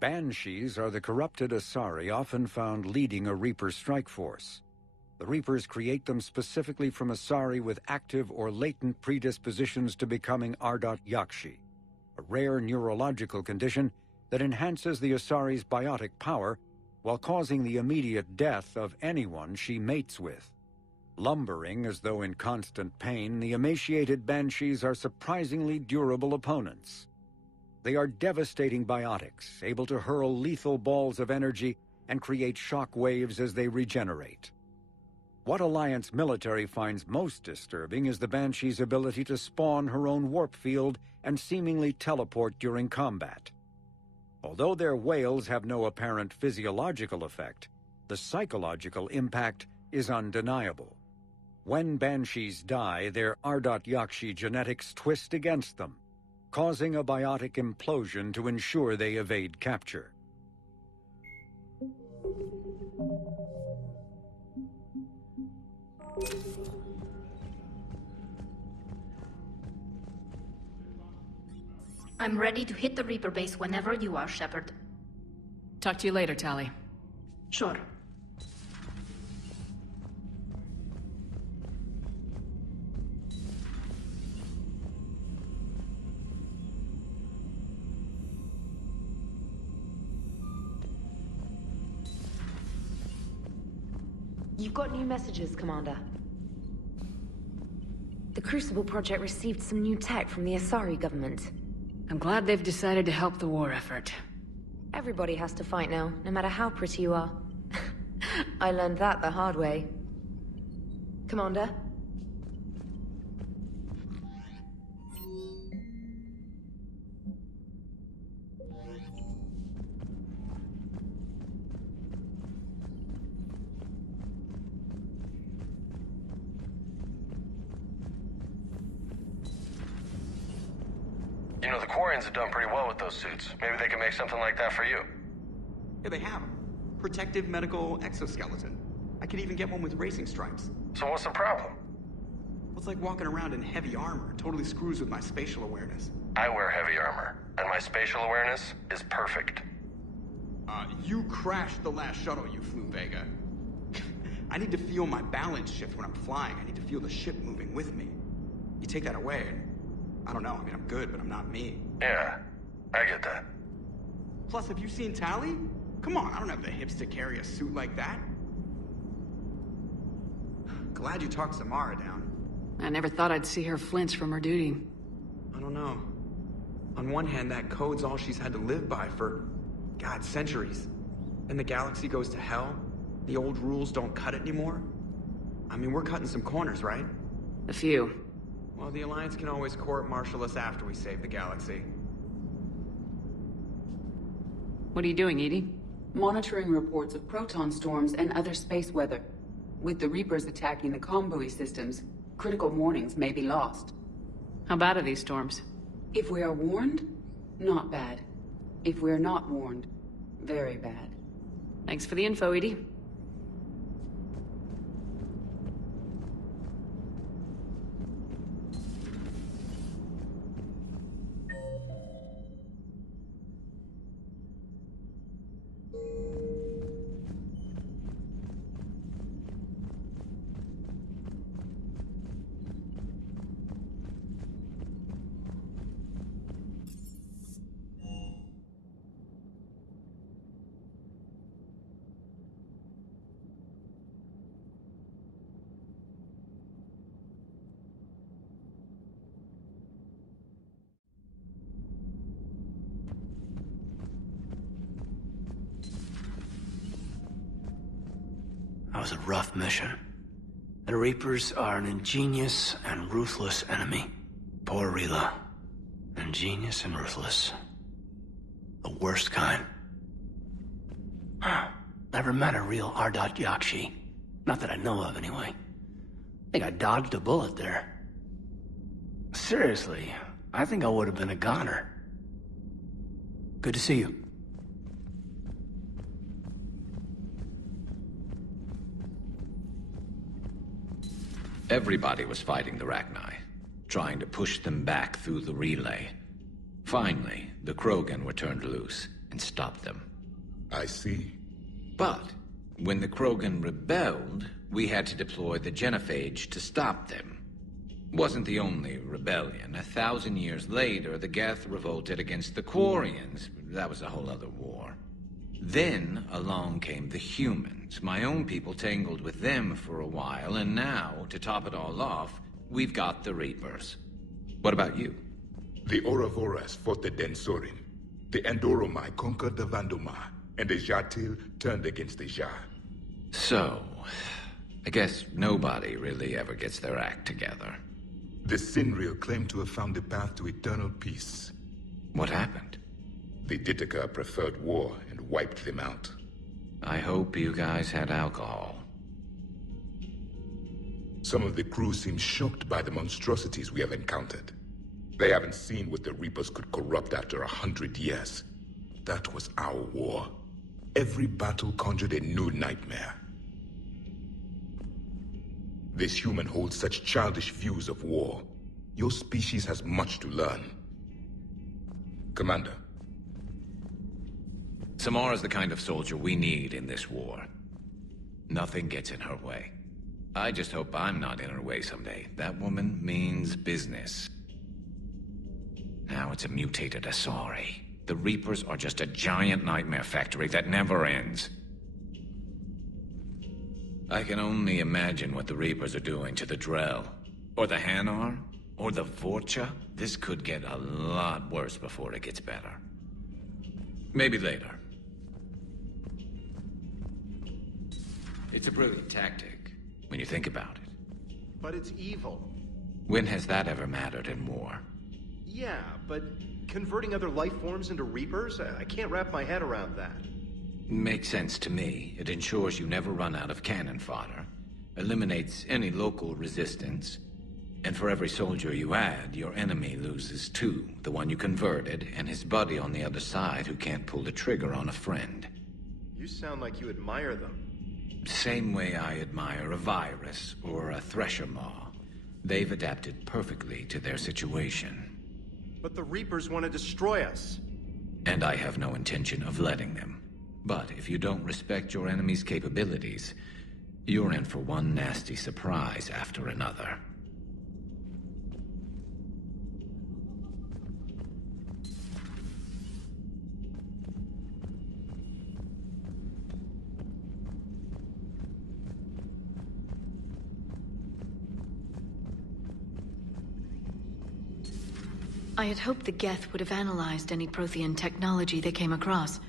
Banshees are the corrupted Asari often found leading a Reaper strike force. The Reapers create them specifically from Asari with active or latent predispositions to becoming Ardot Yakshi, a rare neurological condition that enhances the Asari's biotic power while causing the immediate death of anyone she mates with. Lumbering as though in constant pain, the emaciated Banshees are surprisingly durable opponents. They are devastating biotics, able to hurl lethal balls of energy and create shock waves as they regenerate. What Alliance military finds most disturbing is the Banshee's ability to spawn her own warp field and seemingly teleport during combat. Although their wails have no apparent physiological effect, the psychological impact is undeniable. When Banshees die, their Ardot Yakshi genetics twist against them, causing a biotic implosion to ensure they evade capture. I'm ready to hit the Reaper base whenever you are, Shepard. Talk to you later, Tali. Sure. You've got new messages, Commander. The Crucible Project received some new tech from the Asari government. I'm glad they've decided to help the war effort. Everybody has to fight now, no matter how pretty you are. I learned that the hard way. Commander? You know, the Quarians have done pretty well with those suits. Maybe they can make something like that for you. Yeah, they have 'em. Protective medical exoskeleton. I could even get one with racing stripes. So what's the problem? Well, it's like walking around in heavy armor. It totally screws with my spatial awareness. I wear heavy armor, and my spatial awareness is perfect. You crashed the last shuttle you flew, Vega. I need to feel my balance shift when I'm flying. I need to feel the ship moving with me. You take that away, and I don't know. I mean, I'm good, but I'm not me. Yeah, I get that. Plus, have you seen Tali? Come on, I don't have the hips to carry a suit like that. Glad you talked Samara down. I never thought I'd see her flinch from her duty. I don't know. On one hand, that code's all she's had to live by for, God, centuries. Then the galaxy goes to hell. The old rules don't cut it anymore. I mean, we're cutting some corners, right? A few. Well, the Alliance can always court-martial us after we save the galaxy. What are you doing, Edie? Monitoring reports of proton storms and other space weather. With the Reapers attacking the comm buoy systems, critical warnings may be lost. How bad are these storms? If we are warned, not bad. If we are not warned, very bad. Thanks for the info, Edie. That was a rough mission. The Reapers are an ingenious and ruthless enemy. Poor Rila. Ingenious and ruthless. The worst kind. Never met a real Ardot Yakshi. Not that I know of, anyway. I think I dodged a bullet there. Seriously, I think I would have been a goner. Good to see you. Everybody was fighting the Rachni, trying to push them back through the relay. Finally, the Krogan were turned loose, and stop them. I see. But when the Krogan rebelled, we had to deploy the genophage to stop them. Wasn't the only rebellion. 1,000 years later, the Geth revolted against the Quarians. That was a whole other war. Then along came the humans. My own people tangled with them for a while, and now, to top it all off, we've got the Reapers. What about you? The Ouroboros fought the Densorin. The Andoromai conquered the Vandomai, and the Jatil turned against the Jah. So, I guess nobody really ever gets their act together. The Sinreal claimed to have found the path to eternal peace. What happened? The Ditaka preferred war and wiped them out. I hope you guys had alcohol. Some of the crew seem shocked by the monstrosities we have encountered. They haven't seen what the Reapers could corrupt after 100 years. That was our war. Every battle conjured a new nightmare. This human holds such childish views of war. Your species has much to learn. Commander. Samara's the kind of soldier we need in this war. Nothing gets in her way. I just hope I'm not in her way someday. That woman means business. Now it's a mutated Asari. The Reapers are just a giant nightmare factory that never ends. I can only imagine what the Reapers are doing to the Drell, or the Hanar, or the Vorcha. This could get a lot worse before it gets better. Maybe later. It's a brilliant tactic, when you think about it. But it's evil. When has that ever mattered in war? Yeah, but converting other life forms into Reapers? I can't wrap my head around that. Makes sense to me. It ensures you never run out of cannon fodder, eliminates any local resistance, and for every soldier you add, your enemy loses two, the one you converted, and his buddy on the other side who can't pull the trigger on a friend. You sound like you admire them. Same way I admire a virus or a thresher maw. They've adapted perfectly to their situation. But the Reapers want to destroy us. And I have no intention of letting them. But if you don't respect your enemy's capabilities, you're in for one nasty surprise after another. I had hoped the Geth would have analyzed any Prothean technology they came across.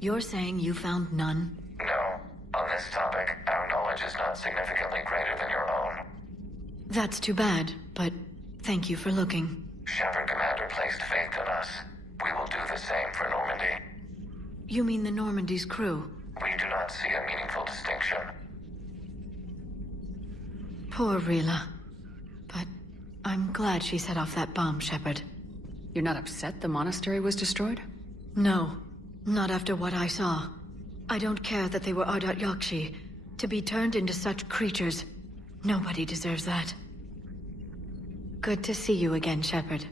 You're saying you found none? No. On this topic, our knowledge is not significantly greater than your own. That's too bad, but thank you for looking. Shepard Commander placed faith in us. We will do the same for Normandy. You mean the Normandy's crew? We do not see a meaningful distinction. Poor Rila. But I'm glad she set off that bomb, Shepard. You're not upset the monastery was destroyed? No. Not after what I saw. I don't care that they were Ardat Yakshi. To be turned into such creatures, nobody deserves that. Good to see you again, Shepard.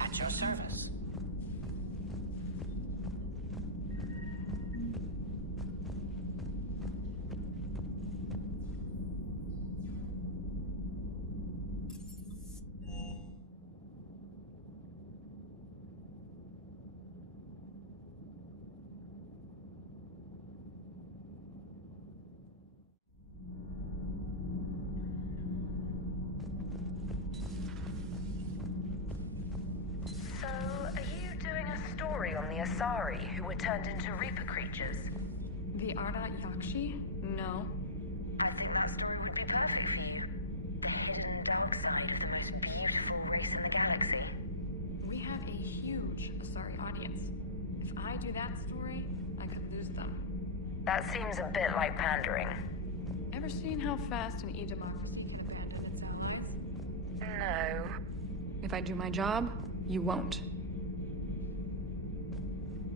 At your service. On the Asari, who were turned into Reaper creatures. The Ardat Yakshi? No. I think that story would be perfect for you. The hidden dark side of the most beautiful race in the galaxy. We have a huge Asari audience. If I do that story, I could lose them. That seems a bit like pandering. Ever seen how fast an e-democracy can abandon its allies? No. If I do my job, You won't.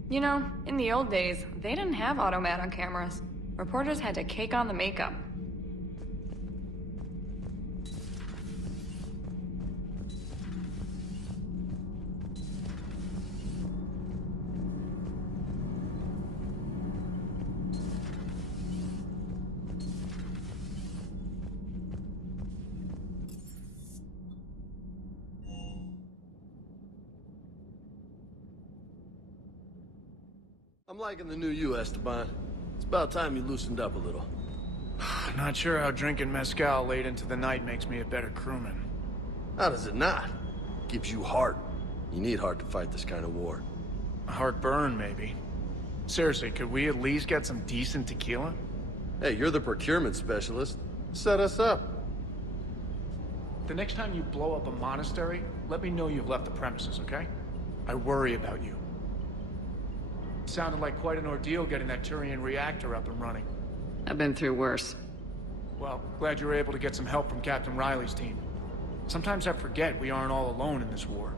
You know, in the old days, they didn't have automatic cameras. Reporters had to cake on the makeup. I'm liking the new you, Esteban. It's about time you loosened up a little. Not sure how drinking mezcal late into the night makes me a better crewman. How does it not? Gives you heart. You need heart to fight this kind of war. A heartburn, maybe. Seriously, could we at least get some decent tequila? Hey, you're the procurement specialist. Set us up. The next time you blow up a monastery, let me know you've left the premises, okay? I worry about you. Sounded like quite an ordeal getting that Turian reactor up and running. I've been through worse. Well, glad you were able to get some help from Captain Riley's team. Sometimes I forget we aren't all alone in this war.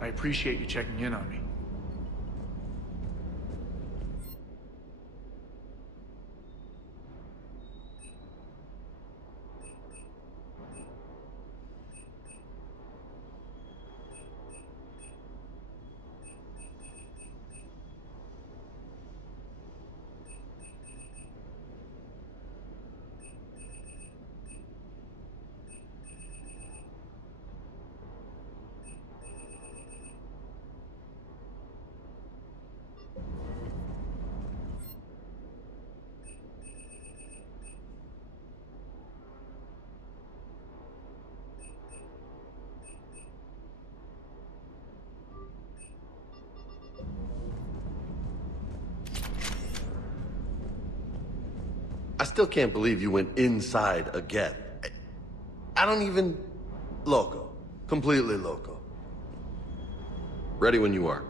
I appreciate you checking in on me. I still can't believe you went inside a Geth. I don't even... Loco. Completely loco. Ready when you are.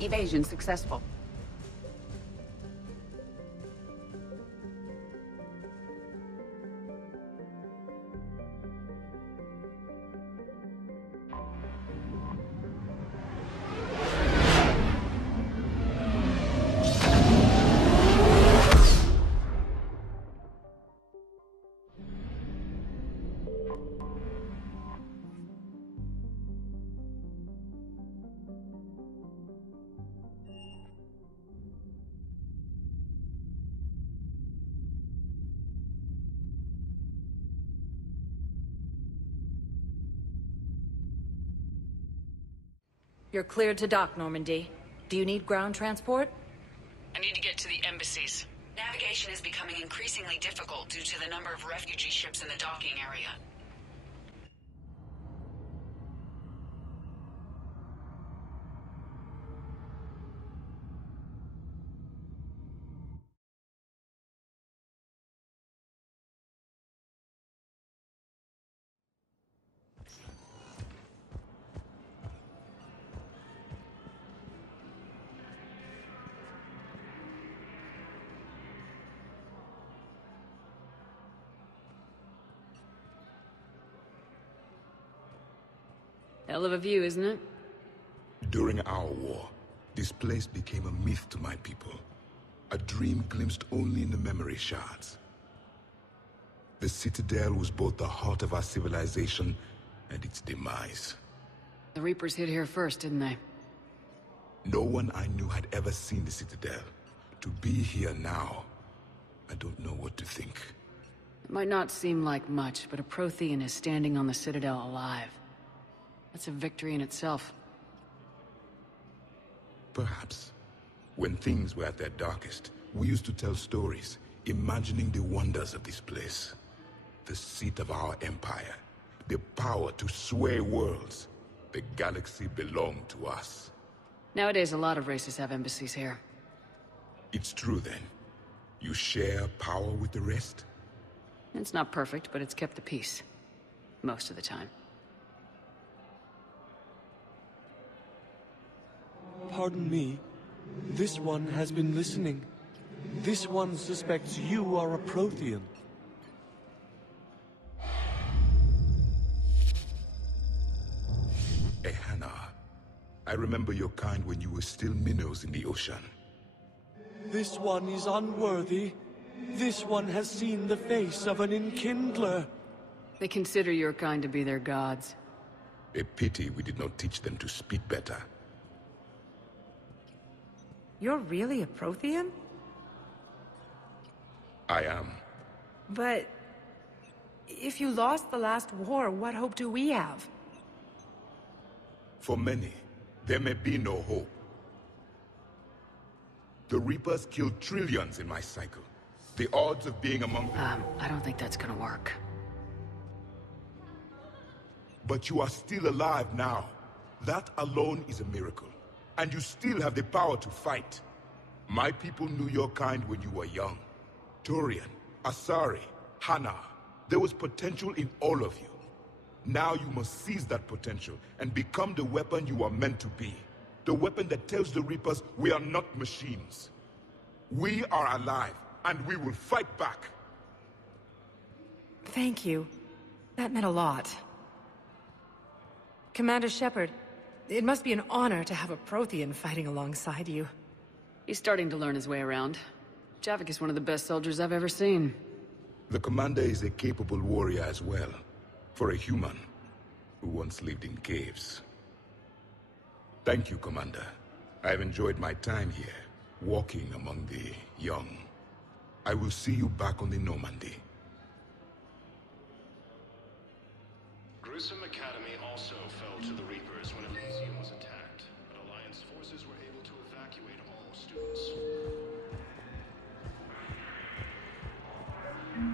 Evasion successful. You're cleared to dock, Normandy. Do you need ground transport? I need to get to the embassies. Navigation is becoming increasingly difficult due to the number of refugee ships in the docking area. Hell of a view, isn't it? During our war, this place became a myth to my people. A dream glimpsed only in the memory shards. The Citadel was both the heart of our civilization and its demise. The Reapers hit here first, didn't they? No one I knew had ever seen the Citadel. To be here now, I don't know what to think. It might not seem like much, but a Prothean is standing on the Citadel alive. That's a victory in itself. Perhaps. When things were at their darkest, we used to tell stories, imagining the wonders of this place. The seat of our empire. The power to sway worlds. The galaxy belonged to us. Nowadays, a lot of races have embassies here. It's true then. You share power with the rest? It's not perfect, but it's kept the peace. Most of the time. Pardon me. This one has been listening. This one suspects you are a Prothean. Hannah, I remember your kind when you were still minnows in the ocean. This one is unworthy. This one has seen the face of an enkindler. They consider your kind to be their gods. A pity we did not teach them to speak better. You're really a Prothean? I am. But... if you lost the last war, what hope do we have? For many, there may be no hope. The Reapers killed trillions in my cycle. The odds of being among them... I don't think that's gonna work. But you are still alive now. That alone is a miracle. And you still have the power to fight. My people knew your kind when you were young. Turian, Asari, Hana. There was potential in all of you. Now you must seize that potential and become the weapon you are meant to be. The weapon that tells the Reapers we are not machines. We are alive, and we will fight back. Thank you. That meant a lot. Commander Shepard, it must be an honor to have a Prothean fighting alongside you. He's starting to learn his way around. Javik is one of the best soldiers I've ever seen. The commander is a capable warrior as well. For a human who once lived in caves. Thank you, Commander. I've enjoyed my time here, walking among the young. I will see you back on the Normandy. Gruesome Academy also fell to the Reapers when Elysium was attacked, but Alliance forces were able to evacuate all students.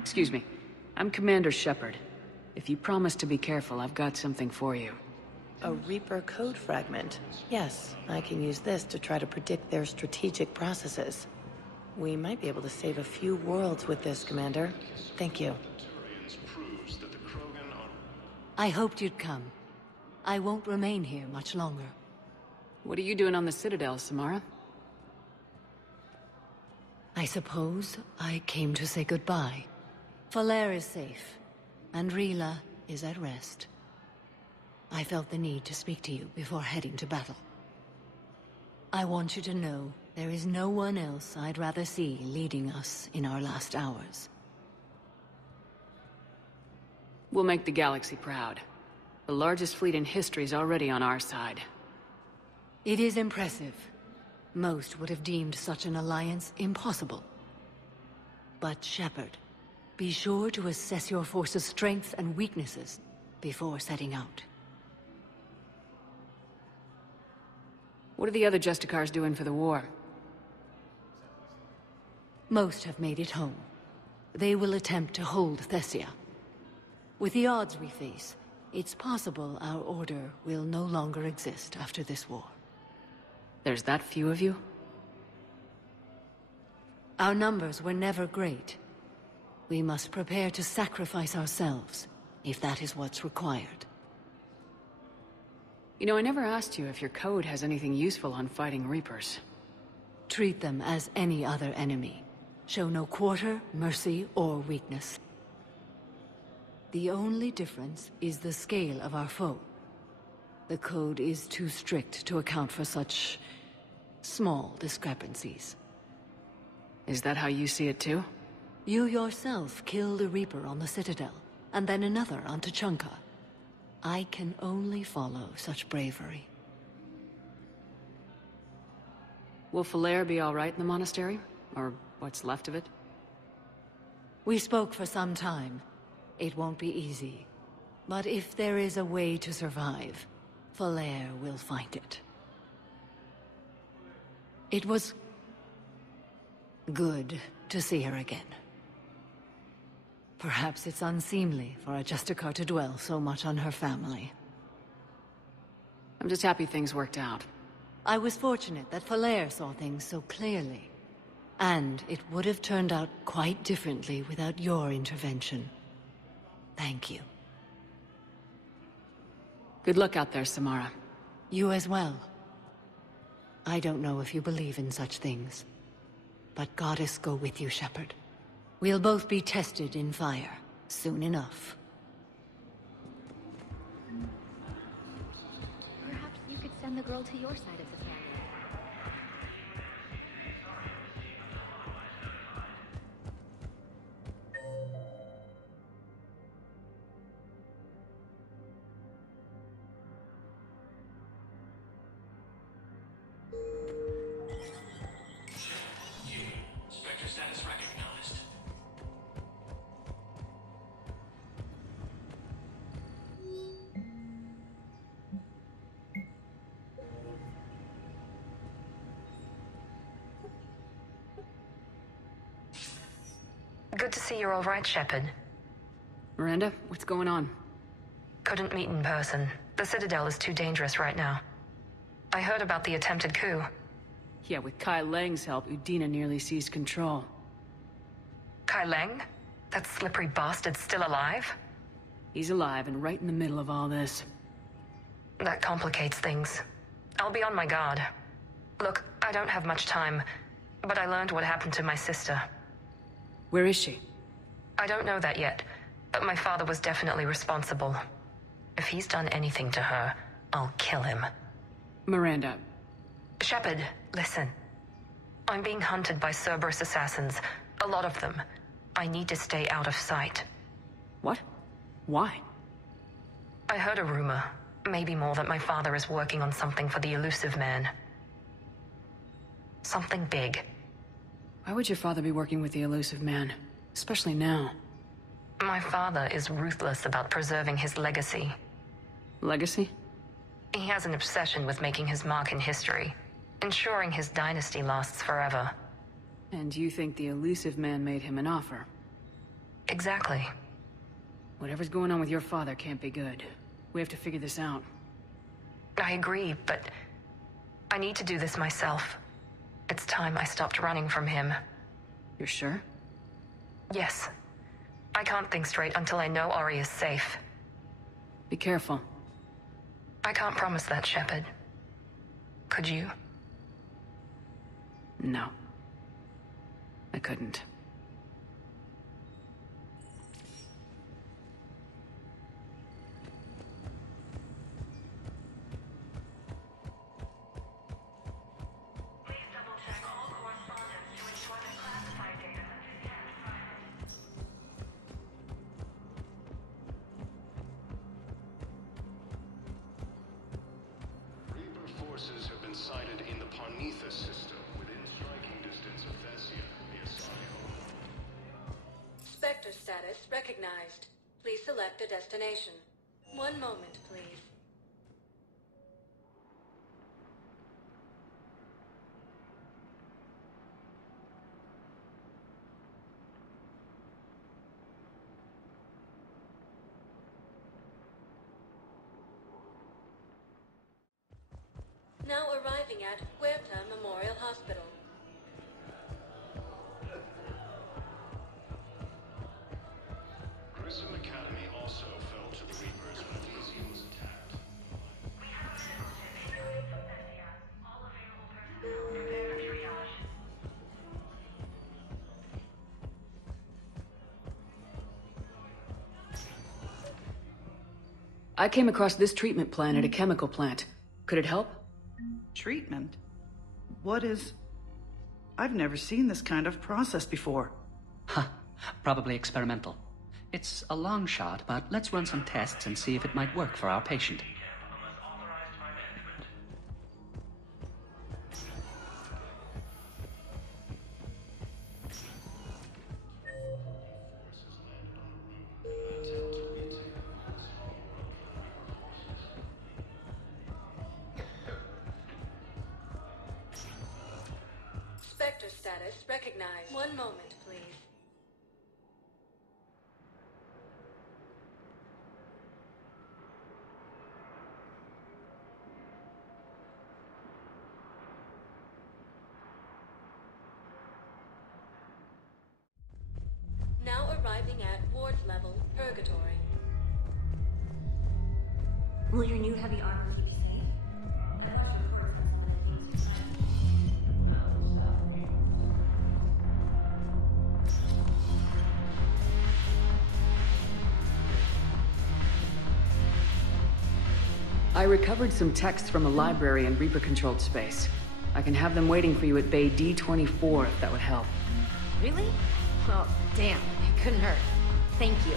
Excuse me. I'm Commander Shepard. If you promise to be careful, I've got something for you. A Reaper code fragment. Yes, I can use this to try to predict their strategic processes. We might be able to save a few worlds with this, Commander. Thank you. I hoped you'd come. I won't remain here much longer. What are you doing on the Citadel, Samara? I suppose I came to say goodbye. Falere is safe, and Rila is at rest. I felt the need to speak to you before heading to battle. I want you to know there is no one else I'd rather see leading us in our last hours. We'll make the galaxy proud. The largest fleet in history is already on our side. It is impressive. Most would have deemed such an alliance impossible. But Shepard, be sure to assess your force's strengths and weaknesses before setting out. What are the other Justicars doing for the war? Most have made it home. They will attempt to hold Thessia. With the odds we face, it's possible our order will no longer exist after this war. There's that few of you? Our numbers were never great. We must prepare to sacrifice ourselves, if that is what's required. You know, I never asked you if your code has anything useful on fighting Reapers. Treat them as any other enemy. Show no quarter, mercy, or weakness. The only difference is the scale of our foe. The code is too strict to account for such small discrepancies. Is that how you see it too? You yourself killed a Reaper on the Citadel, and then another on Tuchanka. I can only follow such bravery. Will Falere be all right in the monastery? Or what's left of it? We spoke for some time. It won't be easy. But if there is a way to survive, Falere will find it. It was good to see her again. Perhaps it's unseemly for a Justicar to dwell so much on her family. I'm just happy things worked out. I was fortunate that Falere saw things so clearly. And it would have turned out quite differently without your intervention. Thank you. Good luck out there, Samara. You as well. I don't know if you believe in such things, but Goddess go with you, Shepard. We'll both be tested in fire, soon enough. Perhaps you could send the girl to your side of the family. Spectre status recognized. Good to see you're all right, Shepard. Miranda, what's going on? Couldn't meet in person. The Citadel is too dangerous right now. I heard about the attempted coup. Yeah, with Kai Leng's help, Udina nearly seized control. Kai Leng? That slippery bastard's still alive? He's alive and right in the middle of all this. That complicates things. I'll be on my guard. Look, I don't have much time, but I learned what happened to my sister. Where is she? I don't know that yet, but my father was definitely responsible. If he's done anything to her, I'll kill him. Miranda. Shepard, listen. I'm being hunted by Cerberus assassins. A lot of them. I need to stay out of sight. What? Why? I heard a rumor, maybe more, that my father is working on something for the Elusive Man. Something big. Why would your father be working with the Elusive Man? Especially now. My father is ruthless about preserving his legacy. Legacy? He has an obsession with making his mark in history, ensuring his dynasty lasts forever. And you think the Elusive Man made him an offer? Exactly. Whatever's going on with your father can't be good. We have to figure this out. I agree, but I need to do this myself. It's time I stopped running from him. You're sure? Yes. I can't think straight until I know Ori is safe. Be careful. I can't promise that, Shepard. Could you? No. I couldn't. Forces have been sighted in the Parnitha system within striking distance of Thessia, the Asari. Spectre status recognized. Please select a destination. One moment, please. Now arriving at Huerta Memorial Hospital. Grissom Academy also fell to the Reapers when Elysium was attacked. We have a visual from Thessia. All available personnel prepare for triage. I came across this treatment plan at a chemical plant. Could it help? Treatment? What is... I've never seen this kind of process before. Huh. Probably experimental. It's a long shot, but let's run some tests and see if it might work for our patient. Spectre status recognized. One moment, please. Now arriving at ward level, Purgatory. Will your new heavy armor keep safe? I recovered some texts from a library in Reaper-controlled space. I can have them waiting for you at Bay D-24 if that would help. Really? Oh, damn. It couldn't hurt. Thank you.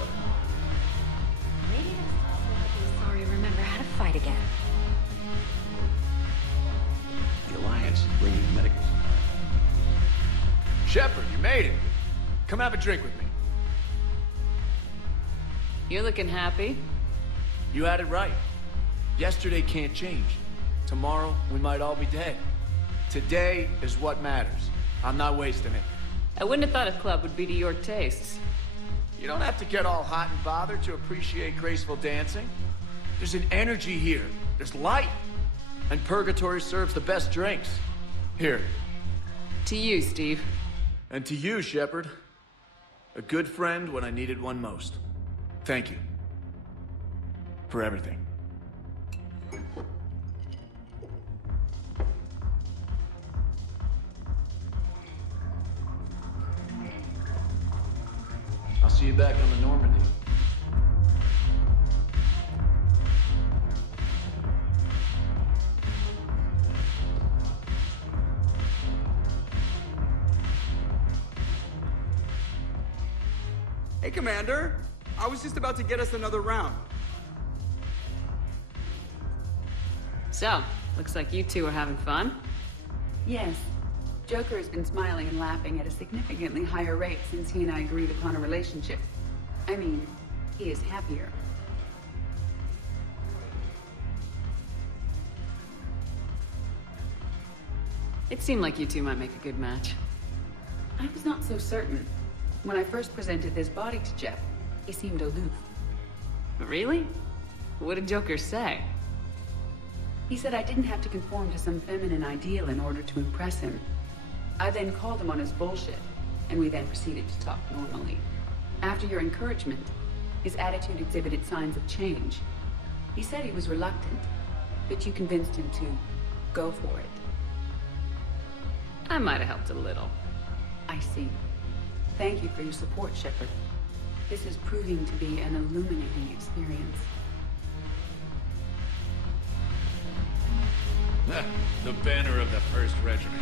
Maybe next time I'll be sorry remember how to fight again. The Alliance is bringing medical. Shepard, you made it. Come have a drink with me. You're looking happy. You had it right. Yesterday can't change. Tomorrow, we might all be dead. Today is what matters. I'm not wasting it. I wouldn't have thought a club would be to your tastes. You don't have to get all hot and bothered to appreciate graceful dancing. There's an energy here. There's light. And Purgatory serves the best drinks. Here. To you, Steve. And to you, Shepard. A good friend when I needed one most. Thank you. For everything. I'll see you back on the Normandy. Hey, Commander. I was just about to get us another round. So, looks like you two are having fun. Yes. Joker has been smiling and laughing at a significantly higher rate since he and I agreed upon a relationship. I mean, he is happier. It seemed like you two might make a good match. I was not so certain. When I first presented this body to Jeff, he seemed aloof. Really? What did Joker say? He said I didn't have to conform to some feminine ideal in order to impress him. I then called him on his bullshit, and we then proceeded to talk normally. After your encouragement, his attitude exhibited signs of change. He said he was reluctant, but you convinced him to go for it. I might have helped a little. I see. Thank you for your support, Shepard. This is proving to be an illuminating experience. The banner of the 1st Regiment.